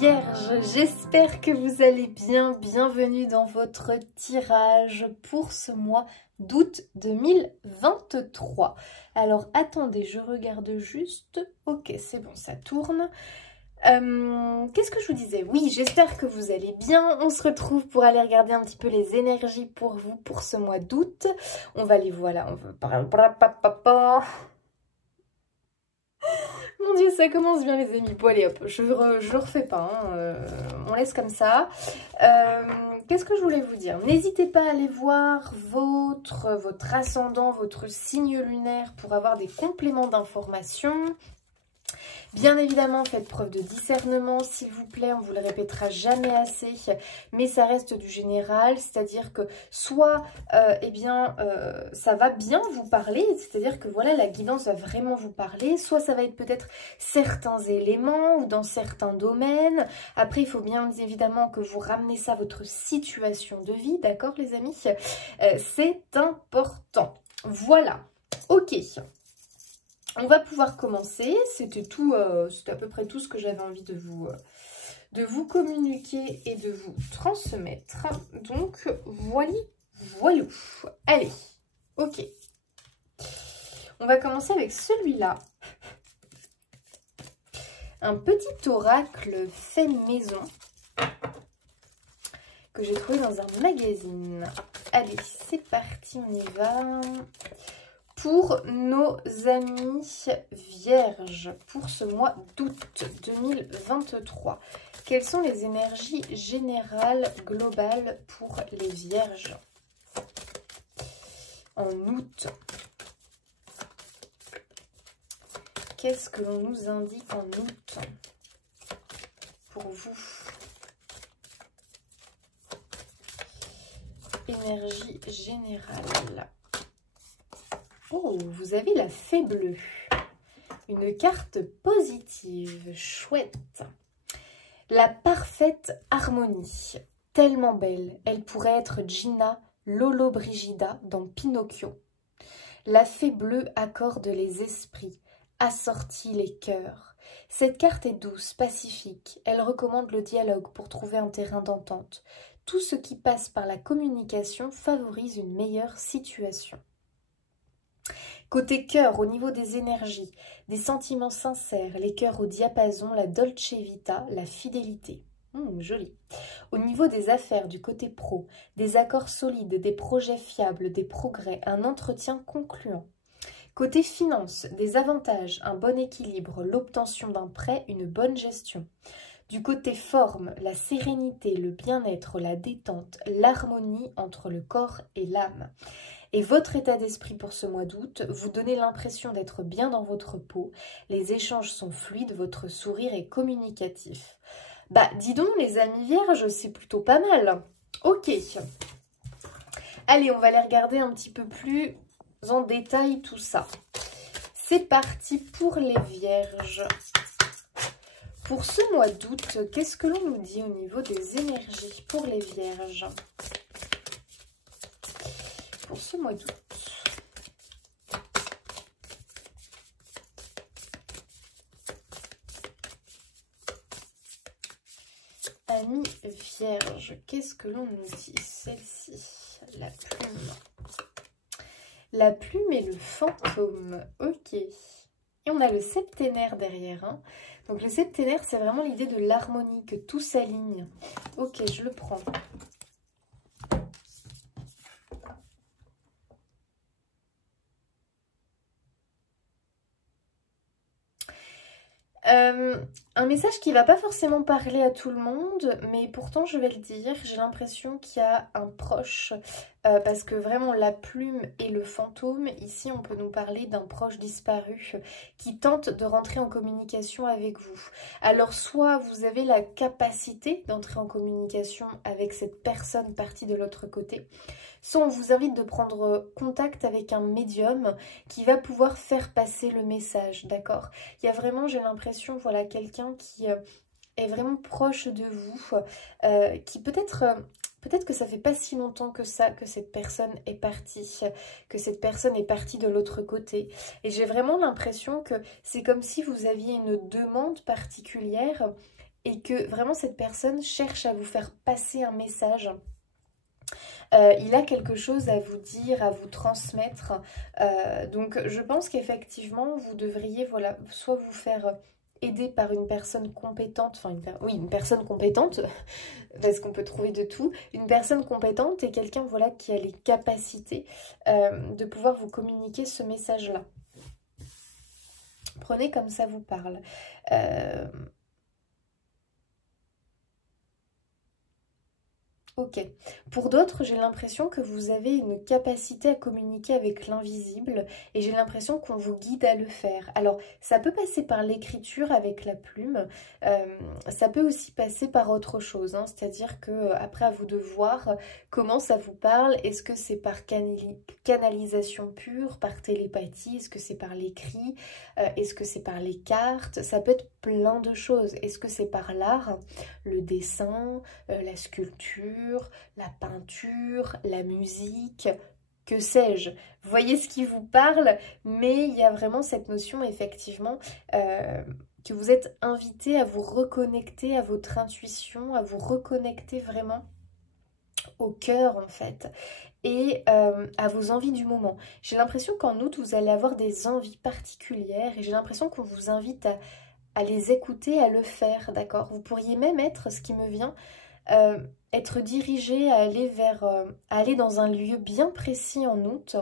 Vierge, j'espère que vous allez bien. Bienvenue dans votre tirage pour ce mois d'août 2023. Alors attendez, je regarde juste. Ok, c'est bon, ça tourne. Qu'est-ce que je vous disais? Oui, j'espère que vous allez bien. On se retrouve pour aller regarder un petit peu les énergies pour vous pour ce mois d'août. On va les voilà, on va parler. Mon Dieu, ça commence bien les amis. Bon allez hop, je le refais pas, hein. On laisse comme ça. Qu'est-ce que je voulais vous dire? N'hésitez pas à aller voir votre ascendant, votre signe lunaire pour avoir des compléments d'informations. Bien évidemment, faites preuve de discernement, s'il vous plaît, on vous le répétera jamais assez, mais ça reste du général, c'est-à-dire que soit, ça va bien vous parler, c'est-à-dire que voilà, la guidance va vraiment vous parler, soit ça va être peut-être certains éléments ou dans certains domaines. Après, il faut bien évidemment que vous ramenez ça à votre situation de vie, d'accord les amis? C'est important. Voilà, ok. On va pouvoir commencer, c'était tout, c'était à peu près tout ce que j'avais envie de vous communiquer et de vous transmettre. Donc, voilà. Allez, ok. On va commencer avec celui-là. Un petit oracle fait maison que j'ai trouvé dans un magazine. Allez, c'est parti, on y va. Pour nos amis vierges, pour ce mois d'août 2023, quelles sont les énergies générales globales pour les vierges en août? Qu'est-ce que l'on nous indique en août pour vous? Énergie générale. Oh, vous avez la fée bleue. Une carte positive, chouette. La parfaite harmonie, tellement belle. Elle pourrait être Gina Lollobrigida dans Pinocchio. La fée bleue accorde les esprits, assortit les cœurs. Cette carte est douce, pacifique. Elle recommande le dialogue pour trouver un terrain d'entente. Tout ce qui passe par la communication favorise une meilleure situation. Côté cœur, au niveau des énergies, des sentiments sincères, les cœurs au diapason, la dolce vita, la fidélité. Joli. Au niveau des affaires, du côté pro, des accords solides, des projets fiables, des progrès, un entretien concluant. Côté finances, des avantages, un bon équilibre, l'obtention d'un prêt, une bonne gestion. Du côté forme, la sérénité, le bien-être, la détente, l'harmonie entre le corps et l'âme. Et votre état d'esprit pour ce mois d'août, vous donnez l'impression d'être bien dans votre peau, les échanges sont fluides, votre sourire est communicatif. Bah, dis donc les amis vierges, c'est plutôt pas mal. Ok. Allez, on va aller regarder un petit peu plus en détail tout ça. C'est parti pour les vierges. Pour ce mois d'août, qu'est-ce que l'on nous dit au niveau des énergies pour les vierges ? Pour ce mois d'août. Amis vierges, qu'est-ce que l'on nous dit? Celle-ci, la plume. La plume et le fantôme, ok. Et on a le septénaire derrière, hein. Donc le septénaire, c'est vraiment l'idée de l'harmonie, que tout s'aligne. Ok, je le prends. Un message qui va pas forcément parler à tout le monde, mais pourtant je vais le dire, j'ai l'impression qu'il y a un proche, parce que vraiment la plume et le fantôme, ici on peut nous parler d'un proche disparu qui tente de rentrer en communication avec vous. Alors soit vous avez la capacité d'entrer en communication avec cette personne partie de l'autre côté, soit on vous invite de prendre contact avec un médium qui va pouvoir faire passer le message, d'accord? Il y a vraiment, j'ai l'impression, voilà, quelqu'un qui est vraiment proche de vous, qui peut-être que ça fait pas si longtemps que ça, que cette personne est partie, de l'autre côté. Et j'ai vraiment l'impression que c'est comme si vous aviez une demande particulière et que vraiment cette personne cherche à vous faire passer un message. Il a quelque chose à vous dire, à vous transmettre. Donc je pense qu'effectivement, vous devriez, voilà, soit vous faire aider par une personne compétente, enfin oui, une personne compétente, parce qu'on peut trouver de tout, une personne compétente et quelqu'un, voilà, qui a les capacités de pouvoir vous communiquer ce message-là. Prenez comme ça vous parle. Ok. Pour d'autres, j'ai l'impression que vous avez une capacité à communiquer avec l'invisible et j'ai l'impression qu'on vous guide à le faire. Alors, ça peut passer par l'écriture avec la plume, ça peut aussi passer par autre chose, hein, c'est-à-dire que après à vous de voir comment ça vous parle. Est-ce que c'est par canalisation pure, par télépathie, est-ce que c'est par l'écrit, est-ce que c'est par les cartes? Ça peut être plein de choses. Est-ce que c'est par l'art, le dessin, la sculpture, la peinture, la musique, que sais-je. Vous voyez ce qui vous parle, mais il y a vraiment cette notion effectivement que vous êtes invité à vous reconnecter à votre intuition, à vous reconnecter vraiment au cœur en fait et à vos envies du moment. J'ai l'impression qu'en août vous allez avoir des envies particulières et j'ai l'impression qu'on vous invite à les écouter, à le faire, d'accord? Vous pourriez même être, ce qui me vient, être dirigé à aller à aller dans un lieu bien précis en août,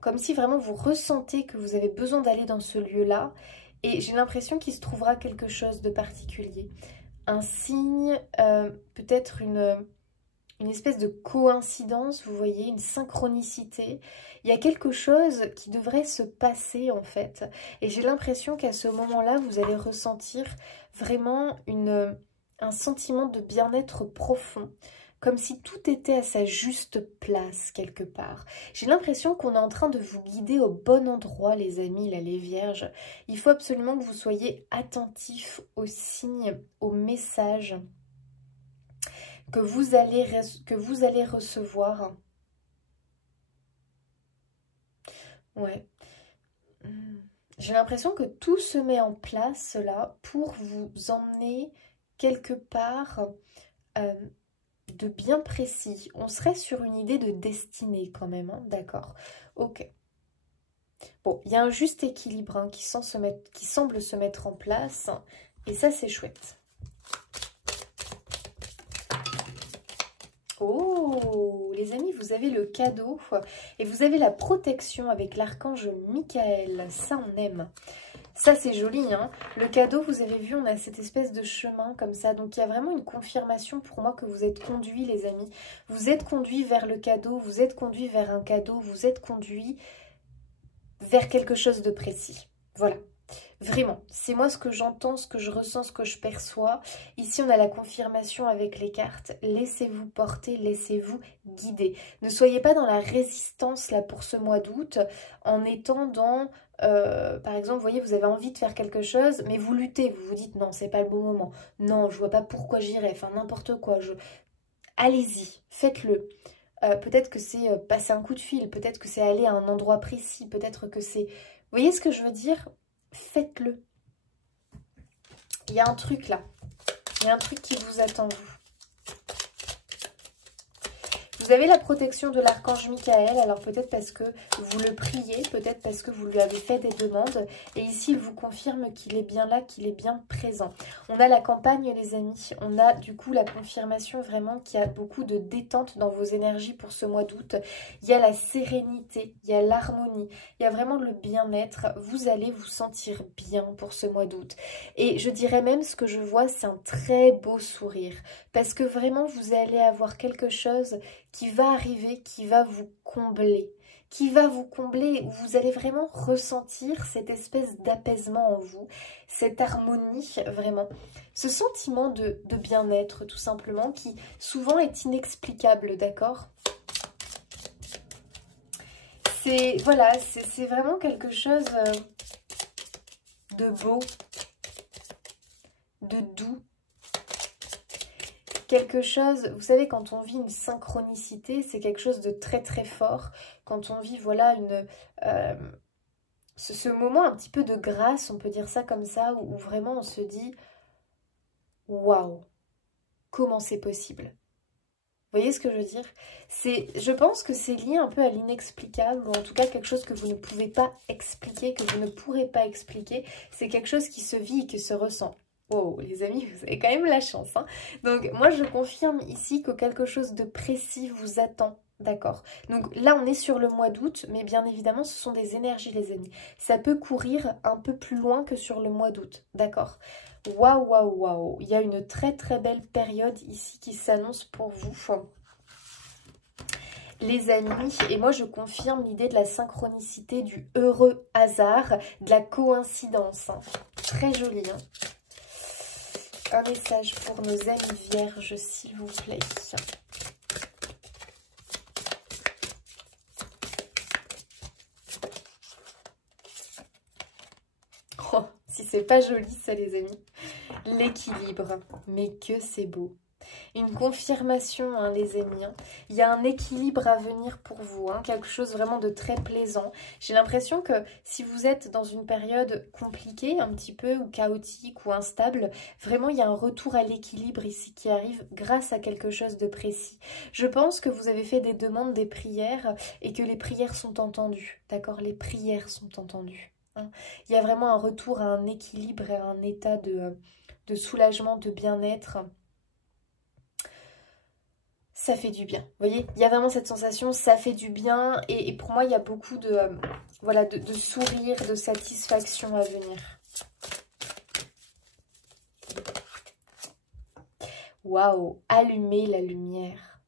comme si vraiment vous ressentez que vous avez besoin d'aller dans ce lieu-là, et j'ai l'impression qu'il se trouvera quelque chose de particulier. Un signe, peut-être une espèce de coïncidence, vous voyez, une synchronicité. Il y a quelque chose qui devrait se passer en fait, et j'ai l'impression qu'à ce moment-là, vous allez ressentir vraiment un sentiment de bien-être profond, comme si tout était à sa juste place quelque part. J'ai l'impression qu'on est en train de vous guider au bon endroit, les amis, là, les vierges. Il faut absolument que vous soyez attentifs aux signes, aux messages que vous allez recevoir. Ouais. J'ai l'impression que tout se met en place là pour vous emmener quelque part de bien précis. On serait sur une idée de destinée quand même, hein, d'accord. Ok. Bon, il y a un juste équilibre hein, qui semble se mettre en place. Et ça, c'est chouette. Oh, les amis, vous avez le cadeau et vous avez la protection avec l'archange Michael. Ça, on aime. Ça, c'est joli, hein. Le cadeau, vous avez vu, on a cette espèce de chemin comme ça. Donc, il y a vraiment une confirmation pour moi que vous êtes conduits, les amis. Vous êtes conduits vers le cadeau, vous êtes conduits vers un cadeau, vous êtes conduits vers quelque chose de précis. Voilà. Vraiment, c'est moi ce que j'entends, ce que je ressens, ce que je perçois. Ici, on a la confirmation avec les cartes. Laissez-vous porter, laissez-vous guider. Ne soyez pas dans la résistance là pour ce mois d'août en étant dans... par exemple, vous voyez, vous avez envie de faire quelque chose, mais vous luttez, vous vous dites non, c'est pas le bon moment. Non, je vois pas pourquoi j'irais, enfin n'importe quoi. Allez-y, faites-le. Peut-être que c'est passer un coup de fil, peut-être que c'est aller à un endroit précis, peut-être que c'est... Vous voyez ce que je veux dire? Faites-le. Il y a un truc là. Il y a un truc qui vous attend, vous. Vous avez la protection de l'archange Michael, alors peut-être parce que vous le priez, peut-être parce que vous lui avez fait des demandes. Et ici, il vous confirme qu'il est bien là, qu'il est bien présent. On a la campagne, les amis. On a du coup la confirmation vraiment qu'il y a beaucoup de détente dans vos énergies pour ce mois d'août. Il y a la sérénité, il y a l'harmonie, il y a vraiment le bien-être. Vous allez vous sentir bien pour ce mois d'août. Et je dirais même, ce que je vois, c'est un très beau sourire. Parce que vraiment, vous allez avoir quelque chose qui va arriver, qui va vous combler, où vous allez vraiment ressentir cette espèce d'apaisement en vous, cette harmonie vraiment, ce sentiment de bien-être tout simplement qui souvent est inexplicable, d'accord? Voilà, c'est vraiment quelque chose de beau, de doux. Quelque chose, vous savez, quand on vit une synchronicité, c'est quelque chose de très très fort. Quand on vit, voilà, ce moment un petit peu de grâce, on peut dire ça comme ça, où vraiment on se dit, Waouh! Comment c'est possible? Vous voyez ce que je veux dire? Je pense que c'est lié un peu à l'inexplicable, ou en tout cas quelque chose que vous ne pouvez pas expliquer, que vous ne pourrez pas expliquer. C'est quelque chose qui se vit et qui se ressent. Oh, les amis, vous avez quand même la chance, hein. Donc, moi, je confirme ici que quelque chose de précis vous attend. D'accord. Donc là, on est sur le mois d'août, mais bien évidemment, ce sont des énergies, les amis. Ça peut courir un peu plus loin que sur le mois d'août. D'accord. Waouh, waouh, waouh. Il y a une très, très belle période ici qui s'annonce pour vous, les amis. Et moi, je confirme l'idée de la synchronicité, du heureux hasard, de la coïncidence. Hein. Très joli, hein. Un message pour nos amis vierges, s'il vous plaît. Oh, si c'est pas joli ça, les amis. L'équilibre. Mais que c'est beau. Une confirmation, hein, les amis. Hein. Il y a un équilibre à venir pour vous, hein, quelque chose vraiment de très plaisant. J'ai l'impression que si vous êtes dans une période compliquée, un petit peu, ou chaotique, ou instable, vraiment il y a un retour à l'équilibre ici qui arrive grâce à quelque chose de précis. Je pense que vous avez fait des demandes, des prières, et que les prières sont entendues, d'accord? Les prières sont entendues. Hein. Il y a vraiment un retour à un équilibre et à un état de soulagement, de bien-être. Ça fait du bien, vous voyez, il y a vraiment cette sensation, ça fait du bien, et pour moi, il y a beaucoup de, voilà, de sourire, de satisfaction à venir. Waouh, allumez la lumière.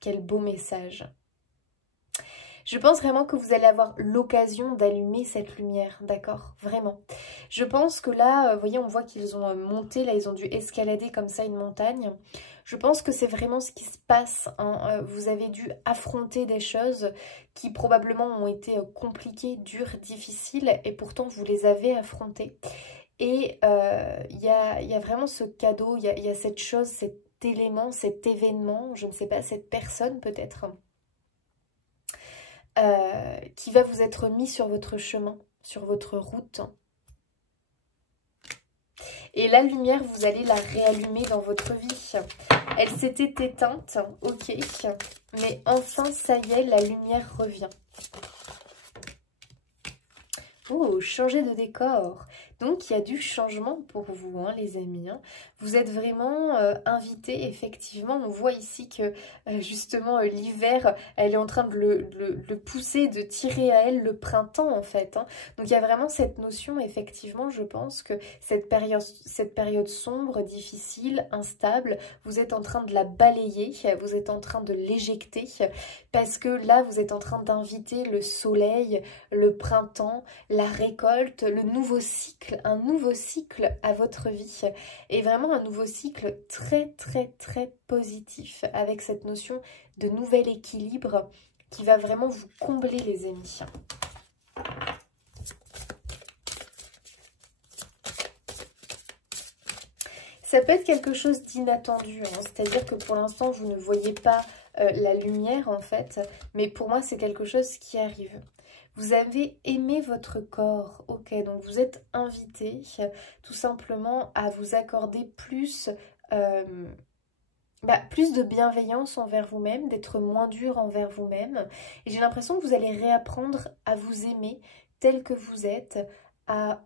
Quel beau message. Je pense vraiment que vous allez avoir l'occasion d'allumer cette lumière, d'accord? Vraiment. Je pense que là, vous voyez, on voit qu'ils ont monté, là, ils ont dû escalader comme ça une montagne. Je pense que c'est vraiment ce qui se passe. Hein. Vous avez dû affronter des choses qui probablement ont été compliquées, dures, difficiles, et pourtant vous les avez affrontées. Et il y a vraiment ce cadeau, il y a cette chose, cet élément, cet événement, je ne sais pas, cette personne peut-être, qui va vous être mis sur votre chemin, sur votre route. Et la lumière, vous allez la réallumer dans votre vie. Elle s'était éteinte, ok, mais enfin, ça y est, la lumière revient. Oh, changer de décor. Donc, il y a du changement pour vous, hein, les amis. Hein. Vous êtes vraiment invités, effectivement. On voit ici que, justement, l'hiver, elle est en train de le pousser, de tirer à elle le printemps, en fait. Hein. Donc, il y a vraiment cette notion, effectivement, je pense que cette période sombre, difficile, instable, vous êtes en train de la balayer, vous êtes en train de l'éjecter, parce que là, vous êtes en train d'inviter le soleil, le printemps, la récolte, le nouveau cycle, un nouveau cycle à votre vie. Et vraiment un nouveau cycle très très très positif avec cette notion de nouvel équilibre qui va vraiment vous combler, les amis. Ça peut être quelque chose d'inattendu, hein, c'est-à-dire que pour l'instant vous ne voyez pas la lumière en fait, mais pour moi c'est quelque chose qui arrive. Vous avez aimé votre corps, ok, donc vous êtes invité tout simplement à vous accorder plus, plus de bienveillance envers vous-même, d'être moins dur envers vous-même. Et j'ai l'impression que vous allez réapprendre à vous aimer tel que vous êtes, à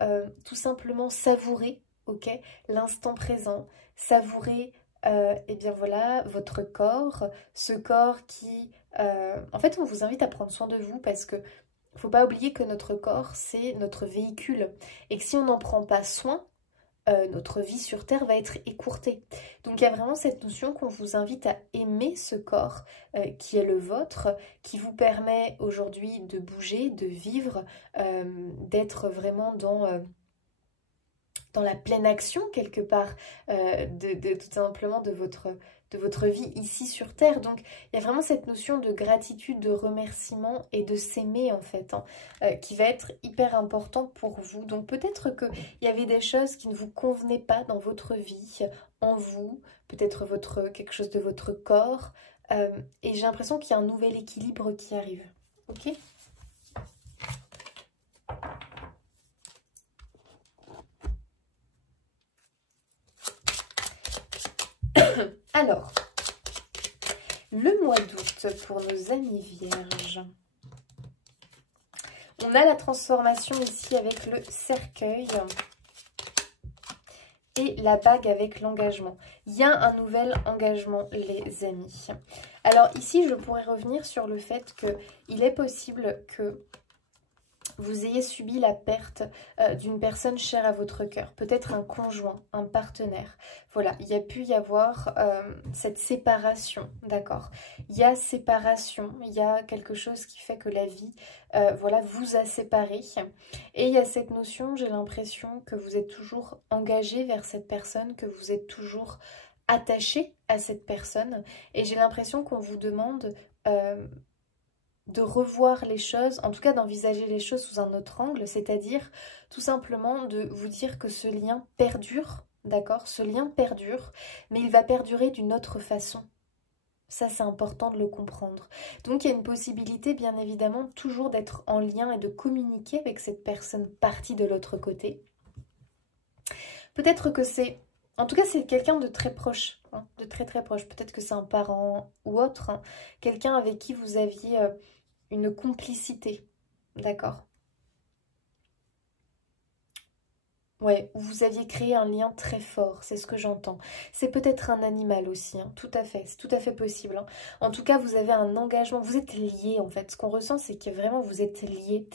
tout simplement savourer, ok, l'instant présent, savourer, eh bien voilà, votre corps, ce corps qui... en fait, on vous invite à prendre soin de vous parce que il ne faut pas oublier que notre corps, c'est notre véhicule. Et que si on n'en prend pas soin, notre vie sur Terre va être écourtée. Donc il y a vraiment cette notion qu'on vous invite à aimer ce corps qui est le vôtre, qui vous permet aujourd'hui de bouger, de vivre, d'être vraiment dans la pleine action quelque part, tout simplement de votre vie ici sur Terre. Donc il y a vraiment cette notion de gratitude, de remerciement et de s'aimer en fait, hein, qui va être hyper important pour vous. Donc peut-être qu'il y avait des choses qui ne vous convenaient pas dans votre vie, en vous, peut-être quelque chose de votre corps, et j'ai l'impression qu'il y a un nouvel équilibre qui arrive. Ok ? Alors, le mois d'août pour nos amis vierges. On a la transformation ici avec le cercueil et la bague avec l'engagement. Il y a un nouvel engagement, les amis. Alors ici, je pourrais revenir sur le fait qu'il est possible que vous ayez subi la perte d'une personne chère à votre cœur. Peut-être un conjoint, un partenaire. Voilà, il y a pu y avoir cette séparation, d'accord? Il y a séparation, il y a quelque chose qui fait que la vie, voilà, vous a séparés. Et il y a cette notion, j'ai l'impression que vous êtes toujours engagé vers cette personne, que vous êtes toujours attaché à cette personne. Et j'ai l'impression qu'on vous demande de revoir les choses, en tout cas d'envisager les choses sous un autre angle, c'est-à-dire tout simplement de vous dire que ce lien perdure, d'accord? Ce lien perdure, mais il va perdurer d'une autre façon. Ça, c'est important de le comprendre. Donc, il y a une possibilité, bien évidemment, toujours d'être en lien et de communiquer avec cette personne partie de l'autre côté. Peut-être que c'est... En tout cas, c'est quelqu'un de très proche, hein, de très très proche. Peut-être que c'est un parent ou autre, hein, quelqu'un avec qui vous aviez... une complicité, d'accord? Ouais, où vous aviez créé un lien très fort, c'est ce que j'entends. C'est peut-être un animal aussi, hein, tout à fait, c'est tout à fait possible. Hein. En tout cas, vous avez un engagement, vous êtes liés en fait. Ce qu'on ressent, c'est que vraiment vous êtes liés.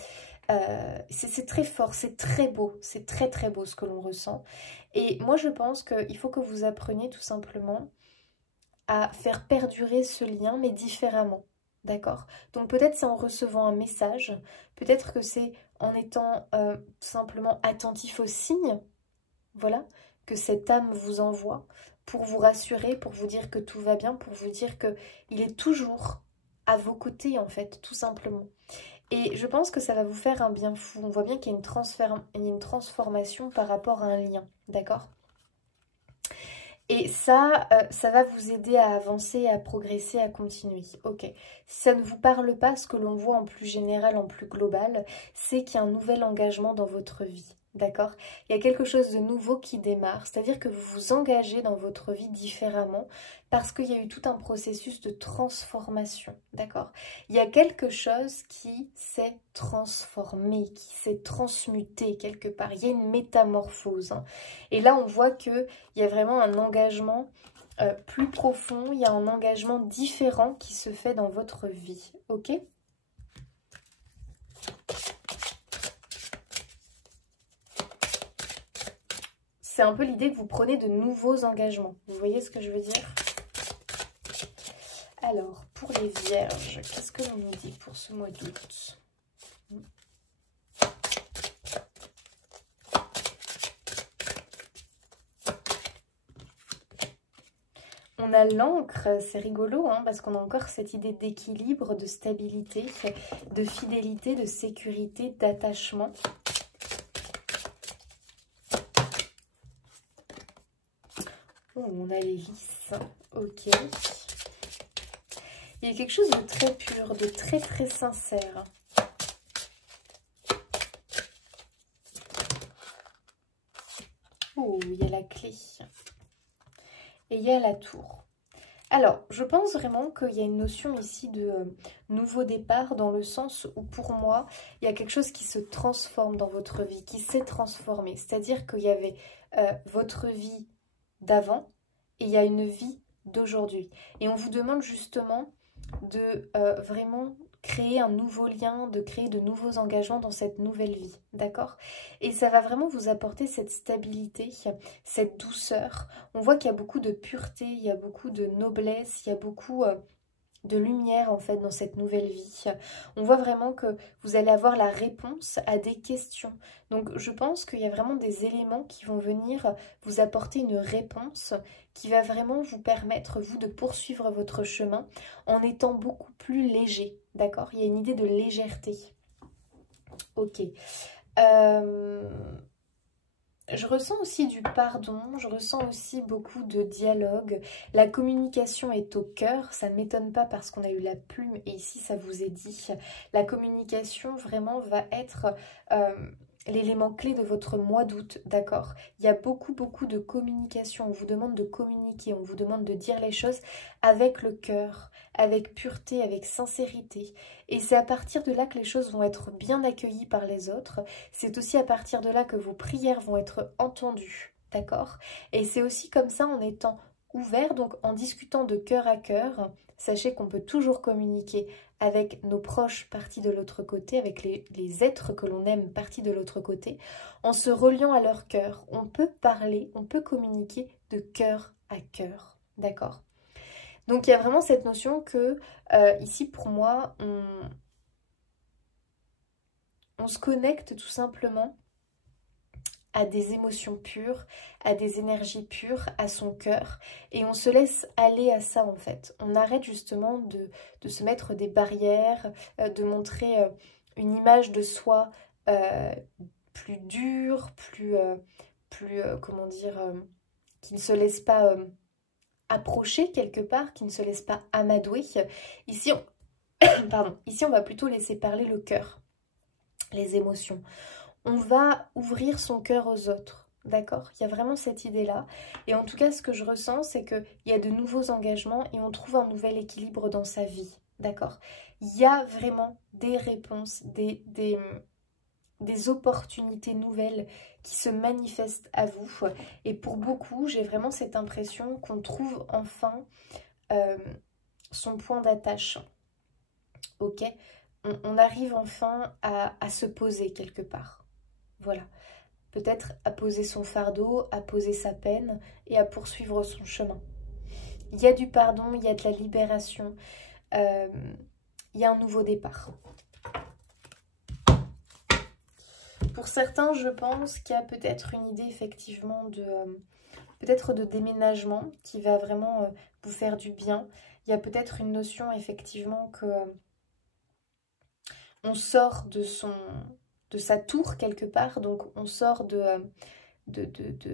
C'est très fort, c'est très beau, c'est très très beau ce que l'on ressent. Et moi, je pense qu'il faut que vous appreniez tout simplement à faire perdurer ce lien, mais différemment. D'accord? Donc peut-être c'est en recevant un message, peut-être que c'est en étant simplement attentif aux signes, voilà, que cette âme vous envoie pour vous rassurer, pour vous dire que tout va bien, pour vous dire qu'il est toujours à vos côtés en fait, tout simplement. Et je pense que ça va vous faire un bien fou. On voit bien qu'il y a une transformation par rapport à un lien, d'accord? Et ça, ça va vous aider à avancer, à progresser, à continuer. Ok. Si ça ne vous parle pas, ce que l'on voit en plus général, en plus global, c'est qu'il y a un nouvel engagement dans votre vie. D'accord? Il y a quelque chose de nouveau qui démarre. C'est-à-dire que vous vous engagez dans votre vie différemment parce qu'il y a eu tout un processus de transformation. D'accord? Il y a quelque chose qui s'est transformé, qui s'est transmuté quelque part. Il y a une métamorphose. Hein. Et là, on voit qu'il y a vraiment un engagement plus profond. Il y a un engagement différent qui se fait dans votre vie. Ok? C'est un peu l'idée que vous prenez de nouveaux engagements. Vous voyez ce que je veux dire? Alors, pour les vierges, qu'est-ce que l'on nous dit pour ce mois d'août? On a l'encre, c'est rigolo, hein, parce qu'on a encore cette idée d'équilibre, de stabilité, de fidélité, de sécurité, d'attachement. Oh, on a les lys, ok. Il y a quelque chose de très pur, de très très sincère. Oh, il y a la clé. Et il y a la tour. Alors, je pense vraiment qu'il y a une notion ici de nouveau départ dans le sens où pour moi, il y a quelque chose qui se transforme dans votre vie, qui s'est transformé. C'est-à-dire qu'il y avait votre vie d'avant et il y a une vie d'aujourd'hui. Et on vous demande justement de vraiment créer un nouveau lien, de créer de nouveaux engagements dans cette nouvelle vie, d'accord? Et ça va vraiment vous apporter cette stabilité, cette douceur. On voit qu'il y a beaucoup de pureté, il y a beaucoup de noblesse, il y a beaucoup de lumière en fait dans cette nouvelle vie. On voit vraiment que vous allez avoir la réponse à des questions. Donc je pense qu'il y a vraiment des éléments qui vont venir vous apporter une réponse qui va vraiment vous permettre, vous, de poursuivre votre chemin en étant beaucoup plus léger. D'accord? Il y a une idée de légèreté. Ok. Je ressens aussi du pardon, je ressens aussi beaucoup de dialogue. La communication est au cœur, ça ne m'étonne pas parce qu'on a eu la plume et ici ça vous est dit. La communication vraiment va être l'élément clé de votre mois d'août, d'accord? Il y a beaucoup de communication, on vous demande de communiquer, on vous demande de dire les choses avec le cœur, avec pureté, avec sincérité. Et c'est à partir de là que les choses vont être bien accueillies par les autres. C'est aussi à partir de là que vos prières vont être entendues, d'accord? Et c'est aussi comme ça, en étant ouvert, donc en discutant de cœur à cœur, sachez qu'on peut toujours communiquer avec nos proches partis de l'autre côté, avec les êtres que l'on aime partis de l'autre côté, en se reliant à leur cœur. On peut parler, on peut communiquer de cœur à cœur, d'accord? Donc il y a vraiment cette notion que, ici pour moi, on se connecte tout simplement à des émotions pures, à des énergies pures, à son cœur. Et on se laisse aller à ça en fait. On arrête justement de se mettre des barrières, de montrer une image de soi plus dure, plus comment dire, qui ne se laisse pas approcher quelque part, qui ne se laisse pas amadouer. Ici, pardon, ici on va plutôt laisser parler le cœur, les émotions. On va ouvrir son cœur aux autres, d'accord? Il y a vraiment cette idée-là. Et en tout cas, ce que je ressens, c'est qu'il y a de nouveaux engagements et on trouve un nouvel équilibre dans sa vie, d'accord? Il y a vraiment des réponses, des opportunités nouvelles qui se manifestent à vous. Et pour beaucoup, j'ai vraiment cette impression qu'on trouve enfin son point d'attache, ok? On arrive enfin à se poser quelque part. Voilà, peut-être à poser son fardeau, à poser sa peine et à poursuivre son chemin. Il y a du pardon, il y a de la libération, il y a un nouveau départ. Pour certains, je pense qu'il y a peut-être une idée effectivement peut-être de déménagement qui va vraiment vous faire du bien. Il y a peut-être une notion effectivement que on sort de sa tour quelque part, donc on sort je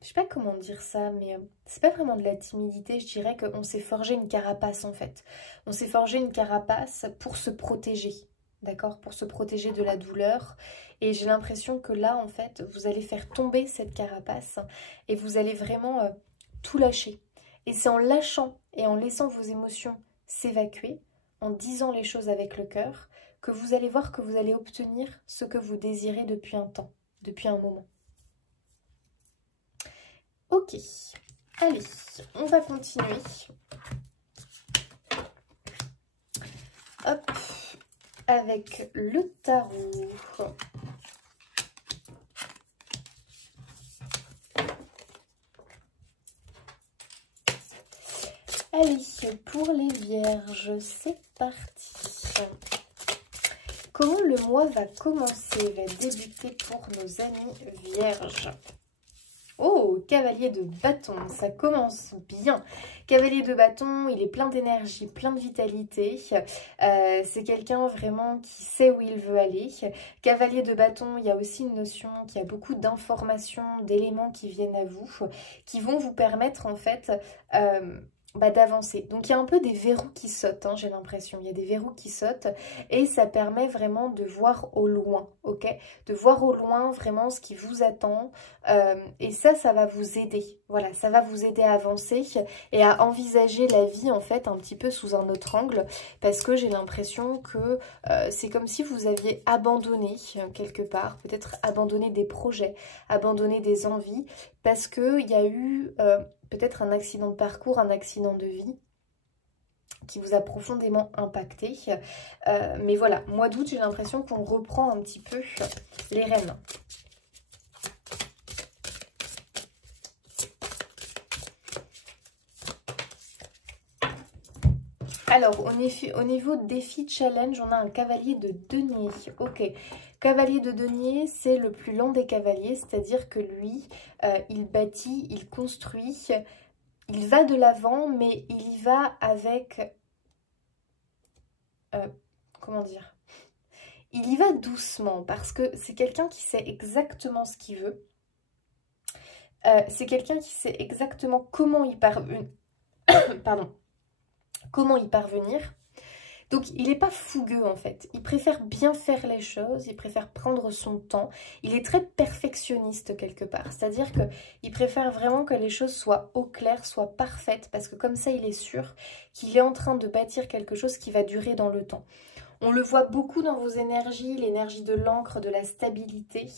sais pas comment dire ça, mais c'est pas vraiment de la timidité, je dirais qu'on s'est forgé une carapace en fait. On s'est forgé une carapace pour se protéger, d'accord? Pour se protéger de la douleur. Et j'ai l'impression que là, en fait, vous allez faire tomber cette carapace et vous allez vraiment tout lâcher. Et c'est en lâchant et en laissant vos émotions s'évacuer, en disant les choses avec le cœur, que vous allez voir que vous allez obtenir ce que vous désirez depuis un temps, depuis un moment. Ok, allez, on va continuer. Hop, avec le tarot. Allez, pour les vierges, c'est parti. Comment le mois va commencer, va débuter pour nos amis vierges? Oh, cavalier de bâton, ça commence bien. Cavalier de bâton, il est plein d'énergie, plein de vitalité. C'est quelqu'un vraiment qui sait où il veut aller. Cavalier de bâton, il y a aussi une notion qui a beaucoup d'informations, d'éléments qui viennent à vous, qui vont vous permettre en fait d'avancer. Donc il y a un peu des verrous qui sautent, hein, j'ai l'impression. Il y a des verrous qui sautent et ça permet vraiment de voir au loin, ok? De voir au loin vraiment ce qui vous attend et ça va vous aider. Voilà, ça va vous aider à avancer et à envisager la vie en fait un petit peu sous un autre angle parce que j'ai l'impression que c'est comme si vous aviez abandonné quelque part, peut-être abandonné des projets, abandonné des envies parce qu'il y a eu peut-être un accident de parcours, un accident de vie qui vous a profondément impacté. Mais voilà, mois d'août, j'ai l'impression qu'on reprend un petit peu les rênes. Alors, au niveau défi challenge, on a un cavalier de denier. Ok, cavalier de denier, c'est le plus lent des cavaliers, c'est-à-dire que lui, il bâtit, il construit, il va de l'avant, mais il y va avec... comment dire? Il y va doucement, parce que c'est quelqu'un qui sait exactement ce qu'il veut. C'est quelqu'un qui sait exactement comment y parvenir. Comment y parvenir. Donc il n'est pas fougueux en fait, il préfère bien faire les choses, il préfère prendre son temps, il est très perfectionniste quelque part, c'est-à-dire qu'il préfère vraiment que les choses soient au clair, soient parfaites, parce que comme ça il est sûr qu'il est en train de bâtir quelque chose qui va durer dans le temps. On le voit beaucoup dans vos énergies, l'énergie de l'encre, de la stabilité.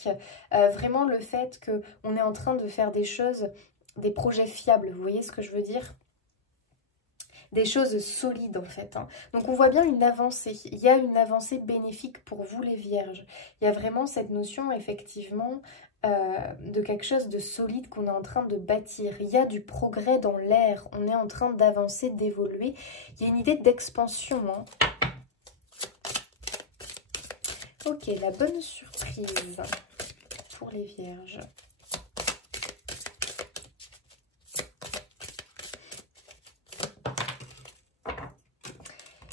Vraiment le fait qu'on est en train de faire des choses, des projets fiables, vous voyez ce que je veux dire? Des choses solides en fait. Hein. Donc on voit bien une avancée. Il y a une avancée bénéfique pour vous les vierges. Il y a vraiment cette notion effectivement de quelque chose de solide qu'on est en train de bâtir. Il y a du progrès dans l'air. On est en train d'avancer, d'évoluer. Il y a une idée d'expansion. Hein. Ok, la bonne surprise pour les vierges.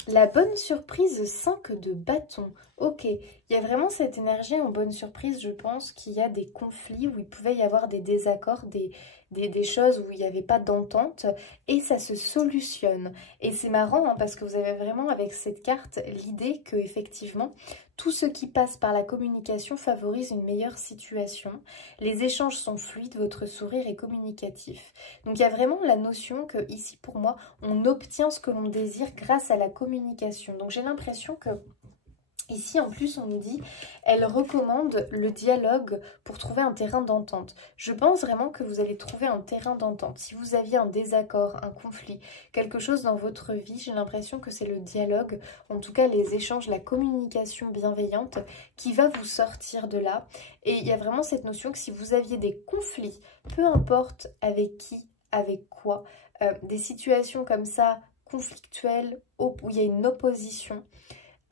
La bonne surprise, 5 de bâton. Ok, il y a vraiment cette énergie en bonne surprise, je pense qu'il y a des conflits où il pouvait y avoir des désaccords, des choses où il n'y avait pas d'entente et ça se solutionne. Et c'est marrant hein, parce que vous avez vraiment avec cette carte l'idée que effectivement tout ce qui passe par la communication favorise une meilleure situation. Les échanges sont fluides, votre sourire est communicatif. Donc il y a vraiment la notion que ici pour moi on obtient ce que l'on désire grâce à la communication. Donc j'ai l'impression que ici, en plus, on nous dit, elle recommande le dialogue pour trouver un terrain d'entente. Je pense vraiment que vous allez trouver un terrain d'entente. Si vous aviez un désaccord, un conflit, quelque chose dans votre vie, j'ai l'impression que c'est le dialogue, en tout cas les échanges, la communication bienveillante qui va vous sortir de là. Et il y a vraiment cette notion que si vous aviez des conflits, peu importe avec qui, avec quoi, des situations comme ça, conflictuelles, où il y a une opposition,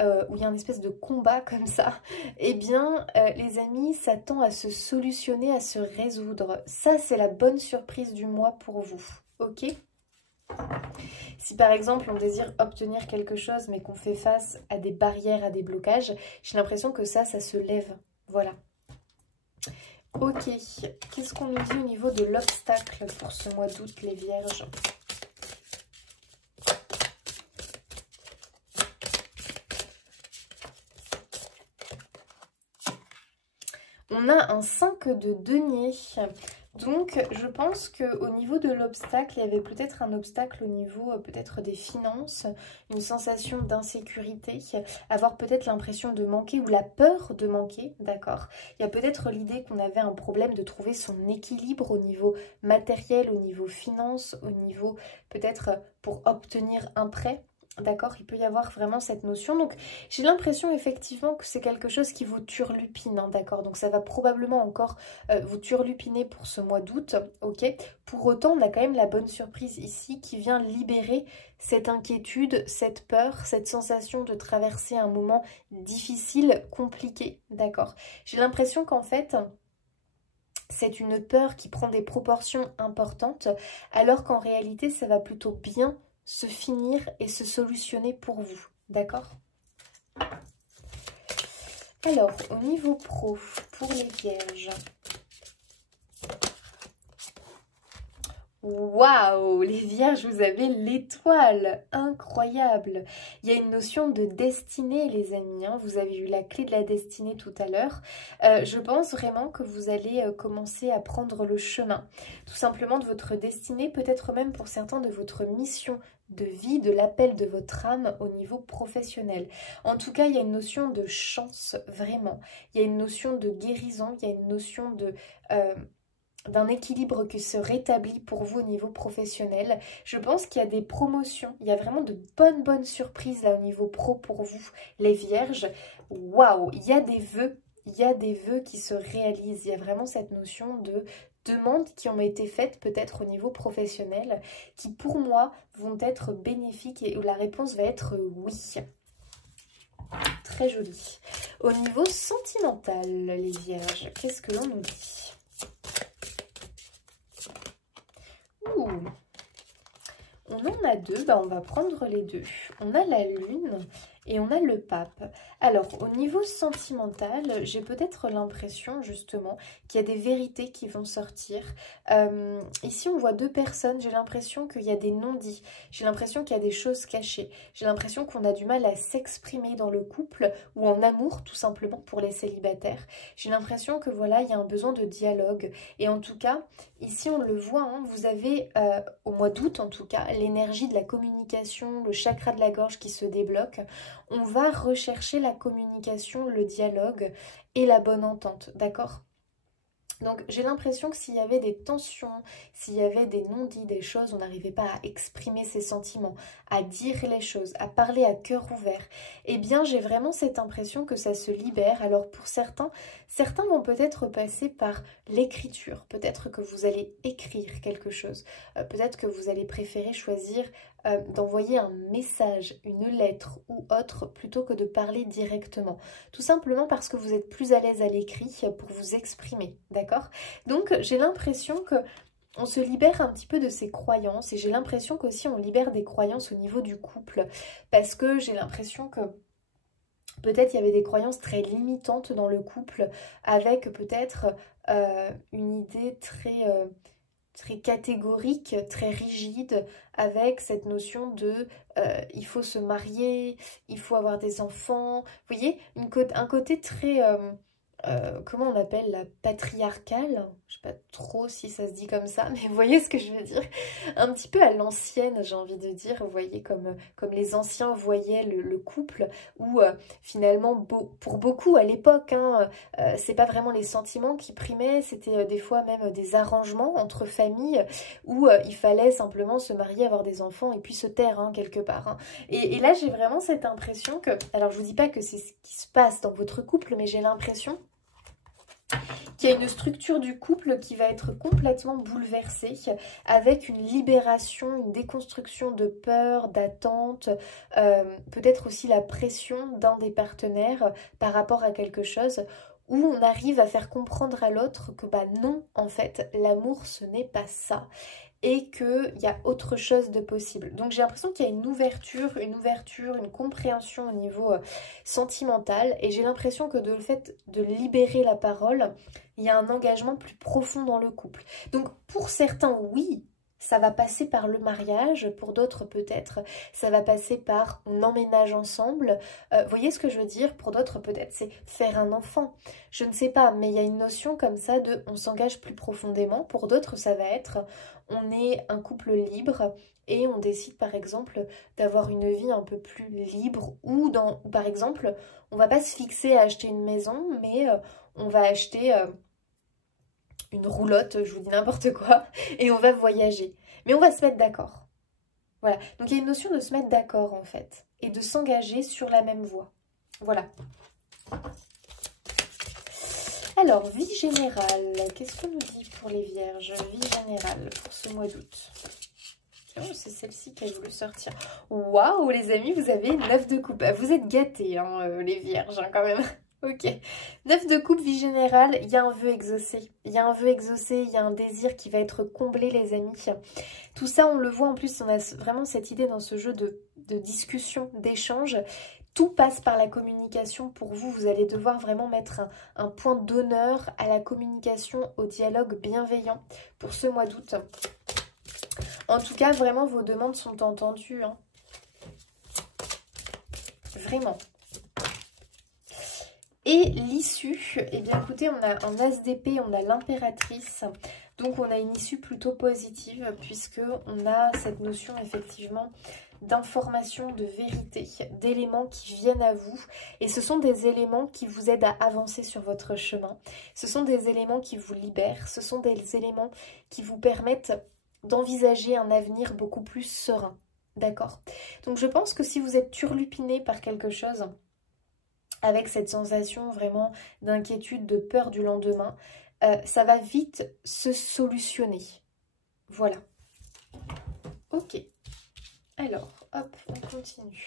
où il y a une espèce de combat comme ça, eh bien, les amis, ça tend à se solutionner, à se résoudre. Ça, c'est la bonne surprise du mois pour vous, ok? Si par exemple, on désire obtenir quelque chose, mais qu'on fait face à des barrières, à des blocages, j'ai l'impression que ça se lève, voilà. Ok, qu'est-ce qu'on nous dit au niveau de l'obstacle pour ce mois d'août, les vierges ? On a un 5 de denier. Donc, je pense qu'au niveau de l'obstacle, il y avait peut-être un obstacle au niveau peut-être des finances, une sensation d'insécurité, avoir peut-être l'impression de manquer ou la peur de manquer, d'accord? Il y a peut-être l'idée qu'on avait un problème de trouver son équilibre au niveau matériel, au niveau finance, au niveau peut-être pour obtenir un prêt. D'accord, il peut y avoir vraiment cette notion. Donc, j'ai l'impression effectivement que c'est quelque chose qui vous turlupine, hein, d'accord. Donc, ça va probablement encore vous turlupiner pour ce mois d'août, ok. Pour autant, on a quand même la bonne surprise ici qui vient libérer cette inquiétude, cette peur, cette sensation de traverser un moment difficile, compliqué, d'accord. J'ai l'impression qu'en fait, c'est une peur qui prend des proportions importantes, alors qu'en réalité, ça va plutôt bien se finir et se solutionner pour vous, d'accord? Alors, au niveau pro, pour les vierges. Waouh, les vierges, vous avez l'étoile, incroyable. Il y a une notion de destinée, les amis, hein. Vous avez eu la clé de la destinée tout à l'heure. Je pense vraiment que vous allez commencer à prendre le chemin, tout simplement de votre destinée, peut-être même pour certains de votre mission de vie, de l'appel de votre âme au niveau professionnel. En tout cas, il y a une notion de chance, vraiment. Il y a une notion de guérison, il y a une notion de... d'un équilibre qui se rétablit pour vous au niveau professionnel. Je pense qu'il y a des promotions, il y a vraiment de bonnes surprises là au niveau pro pour vous, les vierges. Waouh, il y a des vœux qui se réalisent. Il y a vraiment cette notion de demandes qui ont été faites peut-être au niveau professionnel, qui pour moi vont être bénéfiques et où la réponse va être oui. Très joli. Au niveau sentimental, les vierges, qu'est-ce que l'on nous dit ? On en a deux, bah on va prendre les deux. On a la lune et on a le pape. Alors, au niveau sentimental, j'ai peut-être l'impression, justement, qu'il y a des vérités qui vont sortir. Ici, on voit deux personnes. J'ai l'impression qu'il y a des non-dits. J'ai l'impression qu'il y a des choses cachées. J'ai l'impression qu'on a du mal à s'exprimer dans le couple ou en amour, tout simplement, pour les célibataires. J'ai l'impression que, voilà, il y a un besoin de dialogue. Et en tout cas, ici, on le voit, hein, vous avez, au mois d'août, en tout cas, l'énergie de la communication, le chakra de la gorge qui se débloque. On va rechercher la communication, le dialogue et la bonne entente, d'accord? Donc j'ai l'impression que s'il y avait des tensions, s'il y avait des non-dits, des choses, on n'arrivait pas à exprimer ses sentiments, à dire les choses, à parler à cœur ouvert, eh bien j'ai vraiment cette impression que ça se libère. Alors pour certains vont peut-être passer par l'écriture, peut-être que vous allez écrire quelque chose, peut-être que vous allez préférer choisir d'envoyer un message, une lettre ou autre plutôt que de parler directement. Tout simplement parce que vous êtes plus à l'aise à l'écrit pour vous exprimer, d'accord? Donc j'ai l'impression que on se libère un petit peu de ses croyances et j'ai l'impression qu'aussi on libère des croyances au niveau du couple parce que j'ai l'impression que peut-être il y avait des croyances très limitantes dans le couple avec peut-être une idée très catégorique, très rigide, avec cette notion de il faut se marier, il faut avoir des enfants. Vous voyez, un côté très, comment on appelle, la patriarcale. Je sais pas trop si ça se dit comme ça, mais vous voyez ce que je veux dire. Un petit peu à l'ancienne, j'ai envie de dire. Vous voyez, comme les anciens voyaient le couple, où finalement, pour beaucoup à l'époque, hein, c'est pas vraiment les sentiments qui primaient, c'était des fois même des arrangements entre familles où il fallait simplement se marier, avoir des enfants et puis se taire hein, quelque part. Hein. Et là, j'ai vraiment cette impression que, alors je vous dis pas que c'est ce qui se passe dans votre couple, mais j'ai l'impression qu'il y a une structure du couple qui va être complètement bouleversée avec une libération, une déconstruction de peur, d'attente, peut-être aussi la pression d'un des partenaires par rapport à quelque chose où on arrive à faire comprendre à l'autre que bah non, en fait, l'amour ce n'est pas ça et qu'il y a autre chose de possible. Donc j'ai l'impression qu'il y a une ouverture, une compréhension au niveau sentimental et j'ai l'impression que de le fait de libérer la parole, il y a un engagement plus profond dans le couple. Donc pour certains, oui, ça va passer par le mariage, pour d'autres peut-être, ça va passer par on emménage ensemble. Vous voyez ce que je veux dire? Pour d'autres peut-être c'est faire un enfant. Je ne sais pas, mais il y a une notion comme ça de on s'engage plus profondément. Pour d'autres ça va être on est un couple libre et on décide par exemple d'avoir une vie un peu plus libre ou par exemple on va pas se fixer à acheter une maison mais on va acheter une roulotte, je vous dis n'importe quoi, et on va voyager. Mais on va se mettre d'accord. Voilà. Donc il y a une notion de se mettre d'accord en fait. Et de s'engager sur la même voie. Voilà. Alors, vie générale. Qu'est-ce qu'on nous dit pour les vierges? Vie générale pour ce mois d'août. Oh, c'est celle-ci qui a voulu sortir. Waouh, les amis, vous avez 9 de coupe. Vous êtes gâtés, hein, les vierges, hein, quand même. Ok. 9 de coupe, vie générale, il y a un vœu exaucé. Il y a un vœu exaucé, il y a un désir qui va être comblé, les amis. Tout ça, on le voit en plus, on a vraiment cette idée dans ce jeu de discussion, d'échange. Tout passe par la communication pour vous. Vous allez devoir vraiment mettre un point d'honneur à la communication, au dialogue bienveillant pour ce mois d'août. En tout cas, vraiment, vos demandes sont entendues. Hein. Vraiment. Et l'issue, eh bien écoutez, on a un as d'épée, on a l'impératrice. Donc on a une issue plutôt positive puisque on a cette notion effectivement d'information, de vérité, d'éléments qui viennent à vous. Et ce sont des éléments qui vous aident à avancer sur votre chemin. Ce sont des éléments qui vous libèrent. Ce sont des éléments qui vous permettent d'envisager un avenir beaucoup plus serein. D'accord? Donc je pense que si vous êtes turlupiné par quelque chose, avec cette sensation vraiment d'inquiétude, de peur du lendemain, ça va vite se solutionner. Voilà. Ok. Alors, hop, on continue.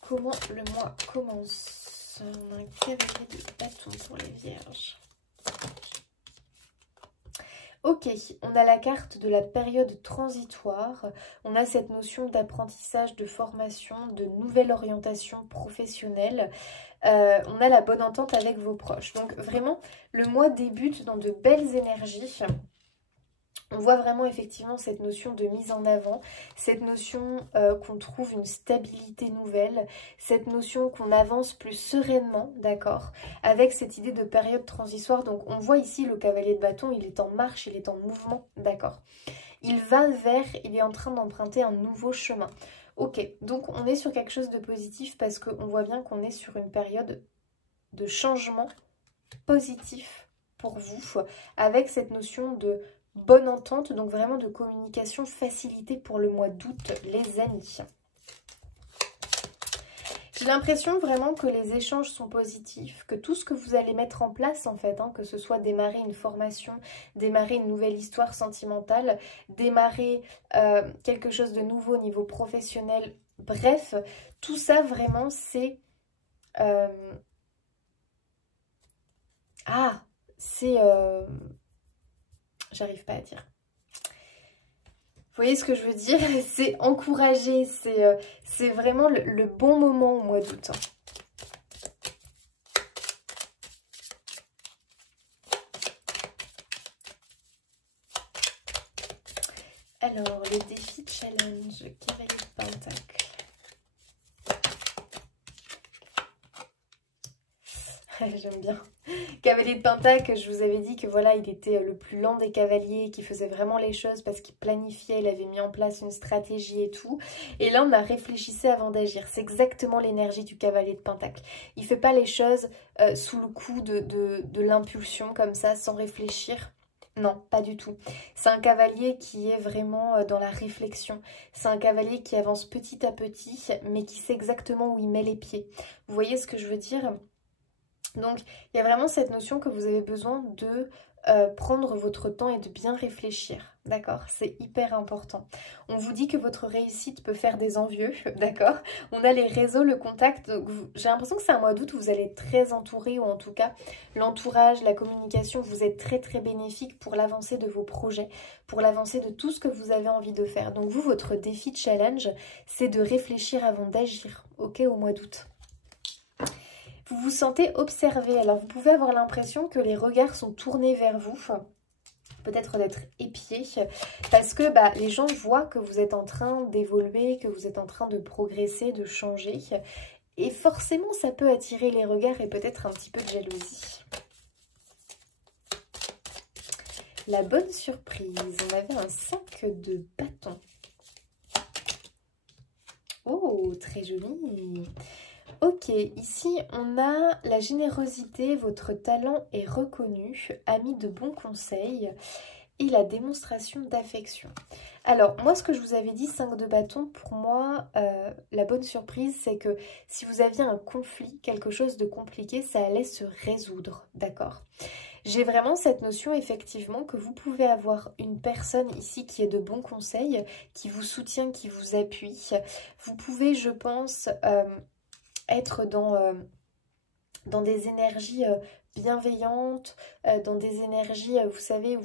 Comment le mois commence? On a un cavalier de bâton pour les vierges. Ok, on a la carte de la période transitoire, on a cette notion d'apprentissage, de formation, de nouvelle orientation professionnelle, on a la bonne entente avec vos proches. Donc vraiment, le mois débute dans de belles énergies. On voit vraiment effectivement cette notion de mise en avant, cette notion qu'on trouve une stabilité nouvelle, cette notion qu'on avance plus sereinement, d'accord, avec cette idée de période transitoire. Donc on voit ici le cavalier de bâton, il est en marche, il est en mouvement, d'accord. Il est en train d'emprunter un nouveau chemin. Ok, donc on est sur quelque chose de positif parce qu'on voit bien qu'on est sur une période de changement positif pour vous, avec cette notion de bonne entente, donc vraiment de communication facilitée pour le mois d'août, les amis. J'ai l'impression vraiment que les échanges sont positifs, que tout ce que vous allez mettre en place en fait, que ce soit démarrer une formation, démarrer une nouvelle histoire sentimentale, démarrer quelque chose de nouveau au niveau professionnel, bref, tout ça vraiment c'est... J'arrive pas à dire. Vous voyez ce que je veux dire? C'est encourager, c'est vraiment le bon moment au mois d'août. Alors, le défi challenge, cavalier de pentacle. J'aime bien. Cavalier de pentacle, je vous avais dit que voilà, il était le plus lent des cavaliers, qui faisait vraiment les choses parce qu'il planifiait, il avait mis en place une stratégie et tout. Et là, on a réfléchi avant d'agir. C'est exactement l'énergie du cavalier de pentacle. Il ne fait pas les choses sous le coup de l'impulsion comme ça, sans réfléchir. Non, pas du tout. C'est un cavalier qui est vraiment dans la réflexion. C'est un cavalier qui avance petit à petit, mais qui sait exactement où il met les pieds. Vous voyez ce que je veux dire ? Donc, il y a vraiment cette notion que vous avez besoin de prendre votre temps et de bien réfléchir, d'accord? C'est hyper important. On vous dit que votre réussite peut faire des envieux, d'accord? On a les réseaux, le contact. J'ai l'impression que c'est un mois d'août où vous allez être très entouré, ou en tout cas, l'entourage, la communication, vous êtes très très bénéfique pour l'avancée de vos projets, pour l'avancée de tout ce que vous avez envie de faire. Donc vous, votre défi challenge, c'est de réfléchir avant d'agir, ok, au mois d'août. Vous vous sentez observé, alors vous pouvez avoir l'impression que les regards sont tournés vers vous, peut-être d'être épiés, parce que les gens voient que vous êtes en train d'évoluer, que vous êtes en train de progresser, de changer, et forcément ça peut attirer les regards et peut-être un petit peu de jalousie. La bonne surprise, on avait un 5 de bâton. Oh, très joli. Ok, ici on a la générosité, votre talent est reconnu, ami de bons conseils et la démonstration d'affection. Alors moi ce que je vous avais dit, 5 de bâton, pour moi la bonne surprise c'est que si vous aviez un conflit, quelque chose de compliqué, ça allait se résoudre, d'accord? J'ai vraiment cette notion effectivement que vous pouvez avoir une personne ici qui est de bons conseils, qui vous soutient, qui vous appuie. Vous pouvez, je pense, être dans des énergies bienveillantes, dans des énergies, vous savez, où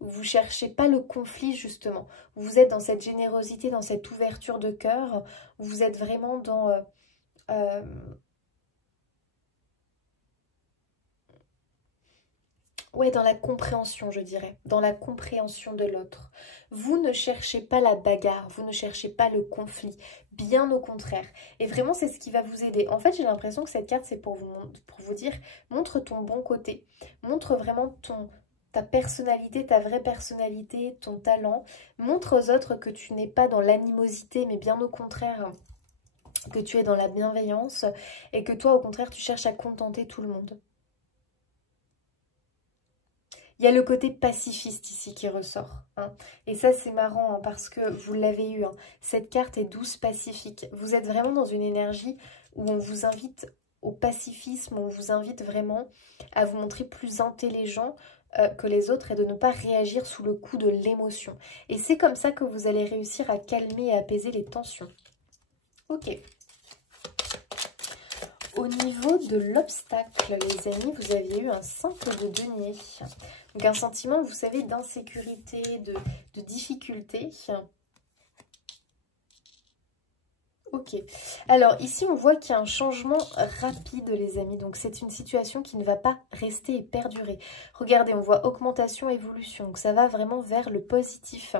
vous cherchez pas le conflit justement. Vous êtes dans cette générosité, dans cette ouverture de cœur, où vous êtes vraiment dans... ouais, dans la compréhension, je dirais, dans la compréhension de l'autre. Vous ne cherchez pas la bagarre, vous ne cherchez pas le conflit, bien au contraire. Et vraiment, c'est ce qui va vous aider. En fait, j'ai l'impression que cette carte, c'est pour vous dire, montre ton bon côté, montre vraiment ta personnalité, ta vraie personnalité, ton talent. Montre aux autres que tu n'es pas dans l'animosité, mais bien au contraire, que tu es dans la bienveillance et que toi, au contraire, tu cherches à contenter tout le monde. Il y a le côté pacifiste ici qui ressort. Et ça, c'est marrant parce que vous l'avez eu. Cette carte est douce, pacifique. Vous êtes vraiment dans une énergie où on vous invite au pacifisme, on vous invite vraiment à vous montrer plus intelligent que les autres et de ne pas réagir sous le coup de l'émotion. Et c'est comme ça que vous allez réussir à calmer et apaiser les tensions. Ok. Au niveau de l'obstacle, les amis, vous aviez eu un 5 de denier. Donc un sentiment, vous savez, d'insécurité, de difficulté. Ok, alors ici on voit qu'il y a un changement rapide les amis, donc c'est une situation qui ne va pas rester et perdurer. Regardez, on voit augmentation, évolution, donc ça va vraiment vers le positif.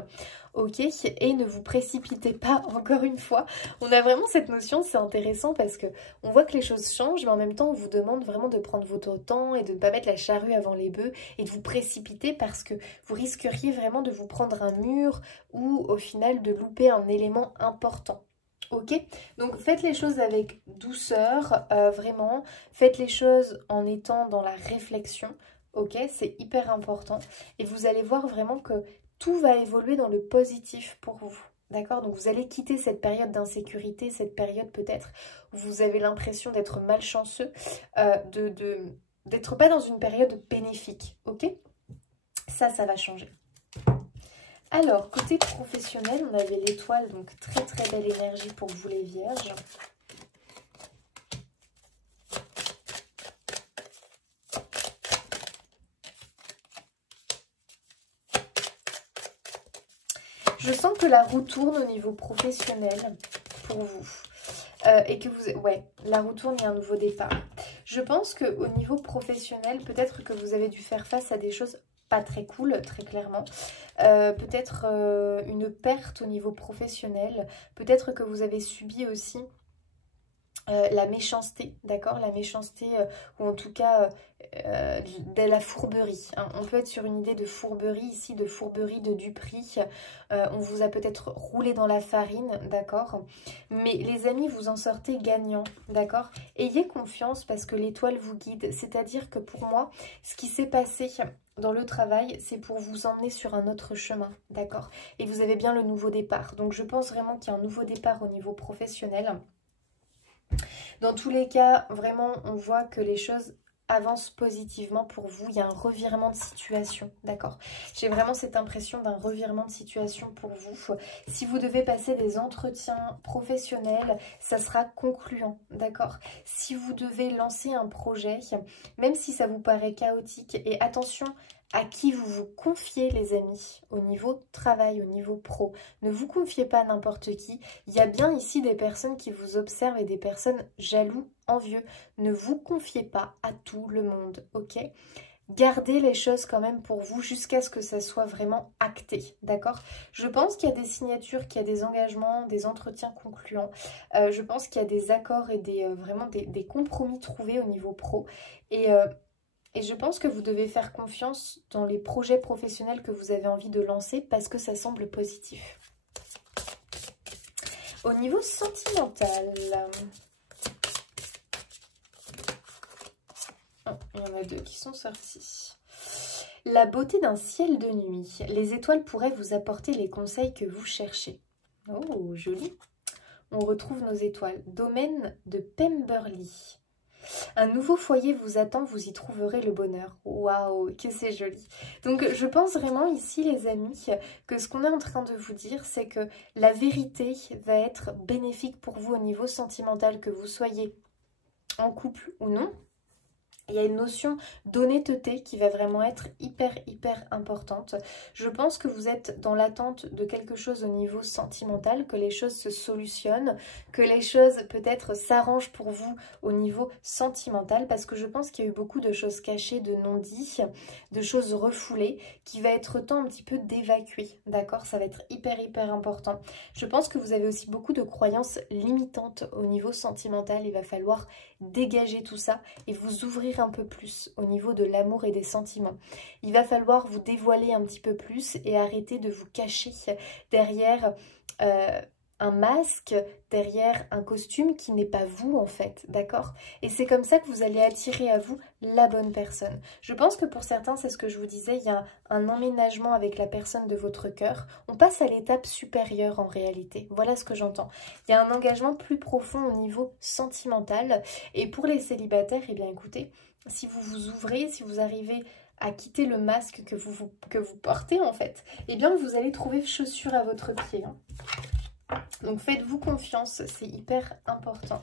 Ok, et ne vous précipitez pas, encore une fois. On a vraiment cette notion, c'est intéressant parce que on voit que les choses changent, mais en même temps on vous demande vraiment de prendre votre temps et de ne pas mettre la charrue avant les bœufs et de vous précipiter parce que vous risqueriez vraiment de vous prendre un mur ou au final de louper un élément important. Ok, donc faites les choses avec douceur, vraiment, faites les choses en étant dans la réflexion, ok, c'est hyper important. Et vous allez voir vraiment que tout va évoluer dans le positif pour vous, d'accord? Donc vous allez quitter cette période d'insécurité, cette période peut-être où vous avez l'impression d'être malchanceux, d'être pas dans une période bénéfique, ok? Ça va changer. Alors, côté professionnel, on avait l'étoile, donc très très belle énergie pour vous les vierges. Je sens que la roue tourne au niveau professionnel pour vous. Et que vous... Ouais, la roue tourne, il y a un nouveau départ. Je pense qu'au niveau professionnel, peut-être que vous avez dû faire face à des choses pas très cool, très clairement. Peut-être une perte au niveau professionnel. Peut-être que vous avez subi aussi la méchanceté, d'accord? La méchanceté, ou en tout cas de la fourberie. Hein. On peut être sur une idée de fourberie ici, de fourberie, de duperie. On vous a peut-être roulé dans la farine, d'accord? Mais les amis, vous en sortez gagnant, d'accord? Ayez confiance parce que l'étoile vous guide. C'est-à-dire que pour moi, ce qui s'est passé dans le travail, c'est pour vous emmener sur un autre chemin, d'accord? Et vous avez bien le nouveau départ. Donc je pense vraiment qu'il y a un nouveau départ au niveau professionnel. Dans tous les cas, vraiment, on voit que les choses avancent positivement pour vous. Il y a un revirement de situation, d'accord? J'ai vraiment cette impression d'un revirement de situation pour vous. Si vous devez passer des entretiens professionnels, ça sera concluant, d'accord? Si vous devez lancer un projet, même si ça vous paraît chaotique, et attention à qui vous vous confiez les amis, au niveau travail, au niveau pro. Ne vous confiez pas à n'importe qui. Il y a bien ici des personnes qui vous observent et des personnes jaloux, envieux. Ne vous confiez pas à tout le monde, ok? Gardez les choses quand même pour vous jusqu'à ce que ça soit vraiment acté, d'accord? Je pense qu'il y a des signatures, qu'il y a des engagements, des entretiens concluants. Je pense qu'il y a des accords et vraiment des compromis trouvés au niveau pro. Et je pense que vous devez faire confiance dans les projets professionnels que vous avez envie de lancer parce que ça semble positif. Au niveau sentimental, oh, il y en a deux qui sont sortis. La beauté d'un ciel de nuit. Les étoiles pourraient vous apporter les conseils que vous cherchez. Oh, joli. On retrouve nos étoiles. Domaine de Pemberley. Un nouveau foyer vous attend, vous y trouverez le bonheur. Waouh, que c'est joli. Donc je pense vraiment ici les amis que ce qu'on est en train de vous dire c'est que la vérité va être bénéfique pour vous au niveau sentimental, que vous soyez en couple ou non. Il y a une notion d'honnêteté qui va vraiment être hyper importante. Je pense que vous êtes dans l'attente de quelque chose au niveau sentimental, que les choses se solutionnent, que les choses peut-être s'arrangent pour vous au niveau sentimental, parce que je pense qu'il y a eu beaucoup de choses cachées, de non-dits, de choses refoulées, qui va être temps un petit peu d'évacuer, d'accord? Ça va être hyper important. Je pense que vous avez aussi beaucoup de croyances limitantes au niveau sentimental. Il va falloir dégager tout ça et vous ouvrir un peu plus au niveau de l'amour et des sentiments. Il va falloir vous dévoiler un petit peu plus et arrêter de vous cacher derrière un masque, derrière un costume qui n'est pas vous en fait, d'accord? Et c'est comme ça que vous allez attirer à vous la bonne personne. Je pense que pour certains, c'est ce que je vous disais, il y a un emménagement avec la personne de votre cœur. On passe à l'étape supérieure en réalité. Voilà ce que j'entends. Il y a un engagement plus profond au niveau sentimental. Et pour les célibataires, eh bien écoutez, si vous vous ouvrez, si vous arrivez à quitter le masque que vous portez en fait, eh bien vous allez trouver chaussure à votre pied. Hein. Donc faites-vous confiance, c'est hyper important.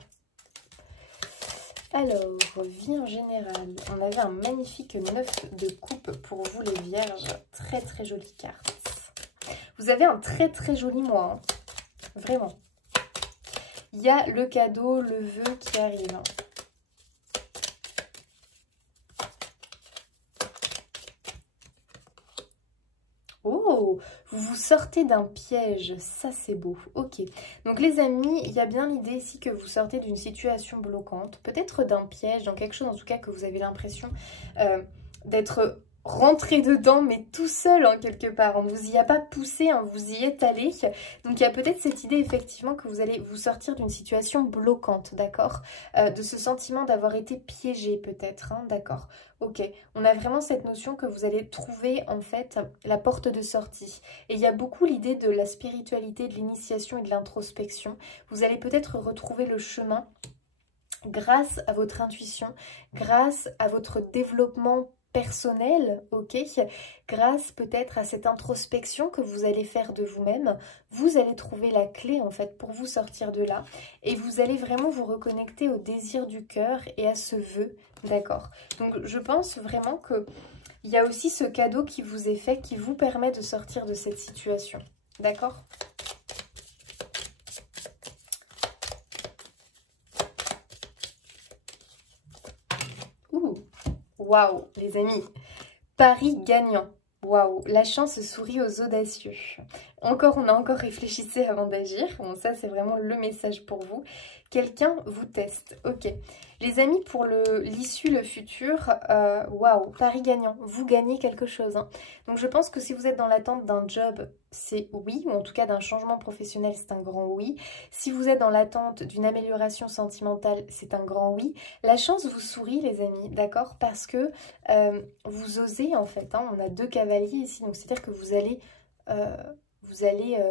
Alors, vie en général, on avait un magnifique 9 de coupe pour vous les vierges. Très très jolie carte. Vous avez un très très joli mois, hein. Vraiment. Il y a le cadeau, le vœu qui arrive. Oh, vous vous sortez d'un piège, ça c'est beau, ok. Donc les amis, il y a bien l'idée ici que vous sortez d'une situation bloquante, peut-être d'un piège, dans quelque chose en tout cas que vous avez l'impression d'être rentré dedans, mais tout seul en quelque part. On ne vous y a pas poussé, hein, vous y êtes allé. Donc il y a peut-être cette idée effectivement que vous allez vous sortir d'une situation bloquante, d'accord, de ce sentiment d'avoir été piégé peut-être, hein, d'accord. Ok, on a vraiment cette notion que vous allez trouver en fait la porte de sortie. Et il y a beaucoup l'idée de la spiritualité, de l'initiation et de l'introspection. Vous allez peut-être retrouver le chemin grâce à votre intuition, grâce à votre développement personnel, ok, grâce peut-être à cette introspection que vous allez faire de vous-même, vous allez trouver la clé en fait pour vous sortir de là et vous allez vraiment vous reconnecter au désir du cœur et à ce vœu, d'accord. Donc je pense vraiment que il y a aussi ce cadeau qui vous est fait qui vous permet de sortir de cette situation, d'accord. Waouh, les amis, pari gagnant. Waouh, la chance sourit aux audacieux. Encore, on a encore réfléchissé avant d'agir. Bon, ça, c'est vraiment le message pour vous. Quelqu'un vous teste. Ok. Les amis, pour l'issue, le futur, waouh, pari gagnant. Vous gagnez quelque chose, hein. Donc, je pense que si vous êtes dans l'attente d'un job, c'est oui. Ou en tout cas, d'un changement professionnel, c'est un grand oui. Si vous êtes dans l'attente d'une amélioration sentimentale, c'est un grand oui. La chance vous sourit, les amis, d'accord? Parce que vous osez, en fait, hein. On a 2 cavaliers ici. Donc, c'est-à-dire que vous allez